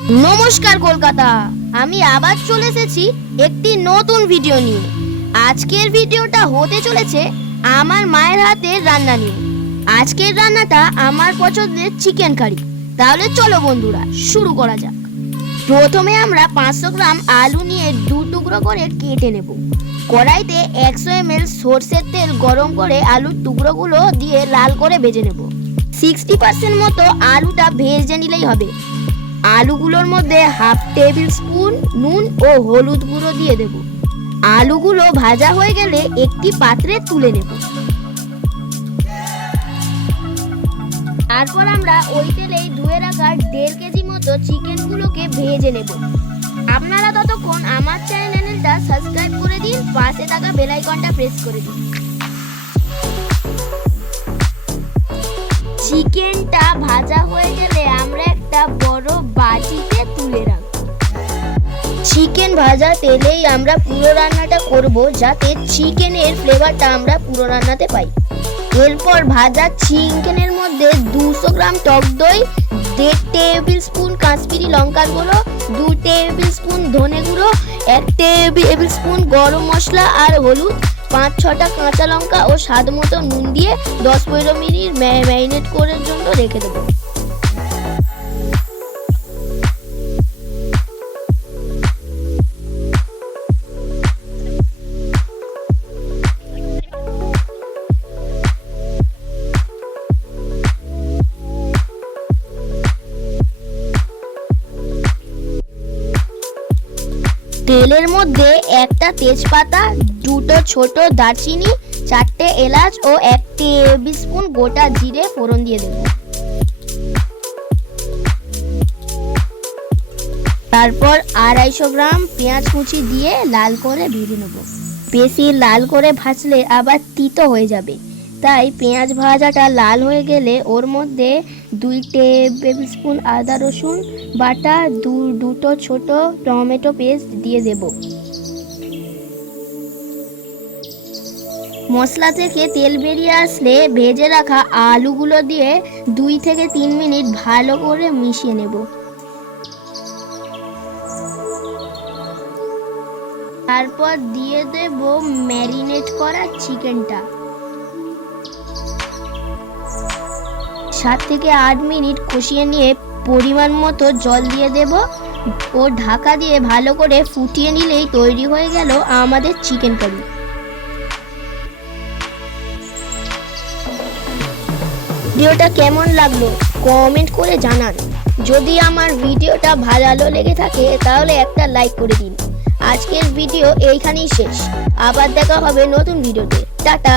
নমস্কার কলকাতা, আমি আবার চলে এসেছি একটি নতুন ভিডিও নিয়ে। আজকের ভিডিওটা হতে চলেছে আমার মায়ের হাতের রান্না নিয়ে। আজকের রান্নাটা আমার পছন্দের চিকেন কারি। তাহলে চলো বন্ধুরা, শুরু করা যাক। প্রথমে আমরা 500 গ্রাম আলু নিয়ে দু টুকরো করে কেটে নেব। কড়াইতে 100 ml সরষের তেল গরম করে আলুর টুকরোগুলো দিয়ে লাল করে ভেজে নেব। 60% মতো আলুটা ভেজে নিলেই হবে। আলুগুলোর মধ্যে হাফ টেবিল স্পুন নুন ও হলুদ গুঁড়ো দিয়ে দেব। আলুগুলো ভাজা হয়ে গেলে একটি পাত্রে তুলে নেব। তারপর আমরা ওই তেলেই ধুয়ে রাখা 1.5 কেজি মতো চিকেনগুলোকে ভেজে নেব। আপনারা ততক্ষণ আমার চ্যানেলটা সাবস্ক্রাইব করে দিন, পাশে থাকা বেল আইকনটা প্রেস করে দিন। চিকেনটা ভাজা হয়ে গেলে আমরা একটা বড় বাটিতে তুলে রাখব। চিকেন ভাজা তেলেই আমরা পুরো রান্নাটা করব, যাতে চিকেনের ফ্লেভারটা আমরা পুরো রান্নাতে পাই। এরপর ভাজা চিকেনের মধ্যে 200 গ্রাম টক দই, 1.5 টেবিল স্পুন কাশ্মীরি লঙ্কার গুঁড়ো, 2 টেবিল স্পুন ধনে গুঁড়ো, 1 টেবিল স্পুন গরম মশলা আর হলুদ, 5-6টা কাঁচা লঙ্কা ও স্বাদ মতো নুন দিয়ে 10-15 মিনিট ম্যারিনেট করার জন্য রেখে দেবো। তেলের মধ্যে একটা তেজপাতা, 2টো ছোট দারচিনি, 4টে এলাচ ও 1 টেবিল স্পুন গোটা জিরে ফোড়ন দিয়ে দেব। তারপর 250 গ্রাম পেঁয়াজ কুচি দিয়ে লাল করে ভেজে নেব। বেশি লাল করে ভাজলে আবার তিতো হয়ে যাবে, তাই পেঁয়াজ ভাজাটা লাল হয়ে গেলে ওর মধ্যে 2 টেবিল স্পুন আদা রসুন বাটা, 2টো ছোট টমেটো পেস্ট দিয়ে দেব। মশলা থেকে তেল বেরিয়ে আসলে ভেজে রাখা আলুগুলো দিয়ে 2 থেকে 3 মিনিট ভালো করে মিশিয়ে নেব। তারপর দিয়ে দেব ম্যারিনেট করা চিকেনটা। 7 থেকে 8 মিনিট কষিয়ে নিয়ে পরিমাণ মতো জল দিয়ে দেব ও ঢাকা দিয়ে ভালো করে ফুটিয়ে নিলেই তৈরি হয়ে গেল আমাদের চিকেন কারি। ভিডিওটা কেমন লাগলো কমেন্ট করে জানান। যদি আমার ভিডিওটা ভালো লেগে থাকে তাহলে একটা লাইক করে দিন। আজকের ভিডিও এইখানেই শেষ, আবার দেখা হবে নতুন ভিডিওতে। টাটা।